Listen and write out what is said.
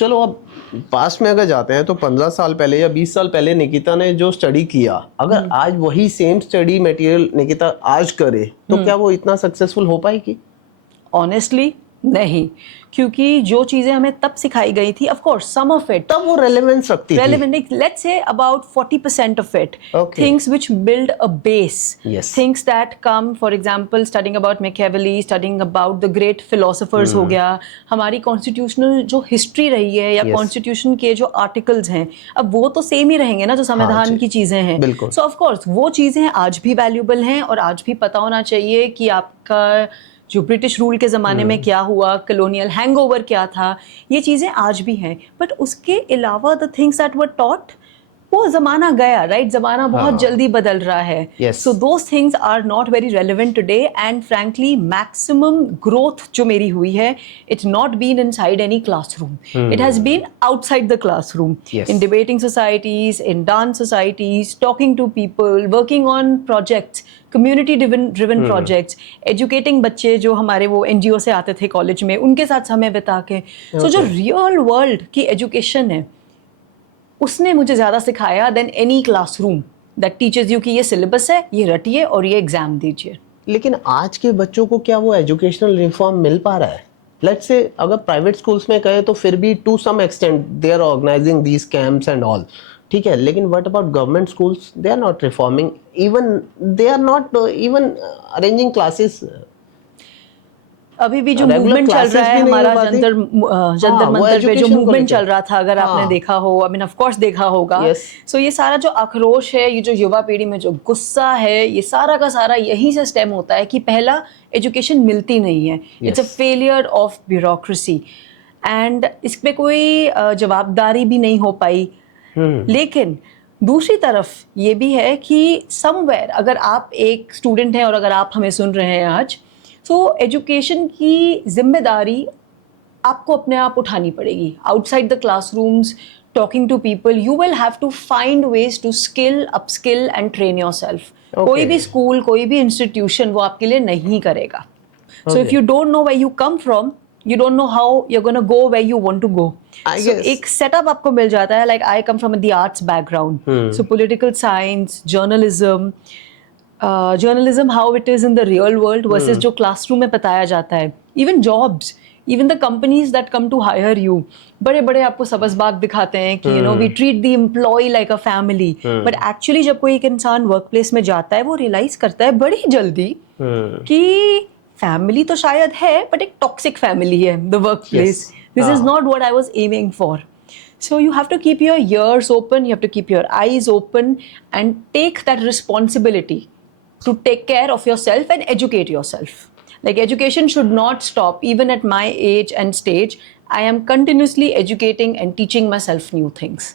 चलो अब पास्ट में अगर जाते हैं तो 15 साल पहले या 20 साल पहले निकिता ने जो स्टडी किया, अगर आज वही सेम स्टडी मटेरियल निकिता आज करे तो क्या वो इतना सक्सेसफुल हो पाएगी? ऑनेस्टली नहीं, क्योंकि जो चीजें हमें तब सिखाई गई थी, of course some of it तब वो रेलेवेंस रखती थी। relevant, let's say about 40% of it. Okay. Things which build a base. Yes. Things that come, for example, studying about Machiavelli, studying about the great philosophers हो गया, हमारी constitutional जो history रही है या Yes. constitution के जो articles हैं, अब वो तो same ही रहेंगे ना जो संविधान की चीजें हैं। बिल्कुल। So of course वो चीजें आज भी valuable हैं और आज भी पता होना चाहिए कि आपका जो ब्रिटिश रूल के ज़माने में क्या हुआ, कलोनियल हैंगओवर क्या था, ये चीज़ें आज भी हैं। बट उसके अलावा the things that were taught, वो ज़माना गया, राइट? ज़माना बहुत जल्दी बदल रहा है। So those things are not very relevant today and frankly maximum growth जो मेरी हुई है, it's not been inside any classroom, it has been outside the classroom, in debating societies, in dance societies, talking to people, working on projects, community driven projects, educating बच्चे जो हमारे वो NGO से आते थे कॉलेज में, उनके साथ समय बिता के। सो जो रियल वर्ल्ड की एजुकेशन है उसने मुझे ज़्यादा सिखाया than any classroom that teachers you कि ये सिलेबस है, ये रटिए और ये एग्जाम दीजिए। लेकिन आज के बच्चों को क्या वो एजुकेशनल रिफॉर्म मिल पा रहा है? लेट्स से अगर प्राइवेट स्कूल्स में कहें तो फिर भी to some extent they are organizing these camps and all, ठीक है, लेकिन what about government schools? They are not reforming, even they are not even arranging classes. अभी भी जो मूवमेंट चल रहा है हमारा जंतर मंतर पे जो मूवमेंट चल रहा था, अगर आपने देखा हो, आई मीन ऑफ कोर्स देखा होगा। सो ये सारा जो आक्रोश है, ये जो युवा पीढ़ी में जो गुस्सा है, ये सारा का सारा यही से स्टेम होता है कि पहला एजुकेशन मिलती नहीं है, it's a failure of bureaucracy and इस पे कोई जवाबदारी भी नहीं हो पाई। लेकिन दूसरी तरफ ये भी है कि समवेयर अगर आप एक स्टूडेंट हैं और अगर आप हमें सुन रहे हैं आज, तो एजुकेशन की जिम्मेदारी आपको अपने आप उठानी पड़ेगी। Outside the classrooms, talking to people, you will have to find ways to skill, upskill and train yourself. कोई भी स्कूल, कोई भी इंस्टीट्यूशन वो आपके लिए नहीं करेगा। So if you don't know where you come from, you don't know how you're going to go where you want to go. So एक setup आपको मिल जाता है, like I come from the arts background, so political science, journalism, how it is in the real world versus जो classroom में बताया जाता है, even jobs, even the companies that come to hire you, बड़े बड़े आपको सबसबाग दिखाते हैं कि you know we treat the employee like a family, but actually जब कोई एक इंसान workplace में जाता है वो realize करता है बड़ी जल्दी कि फैमिली तो शायद है बट एक टॉक्सिक फैमिली है, the workplace. This is not what I was aiming for. So you have to keep your ears open, you have to keep your eyes open and take that responsibility to take care of yourself and educate yourself. Like education should not stop even at my age and stage. I am continuously educating and teaching myself new things.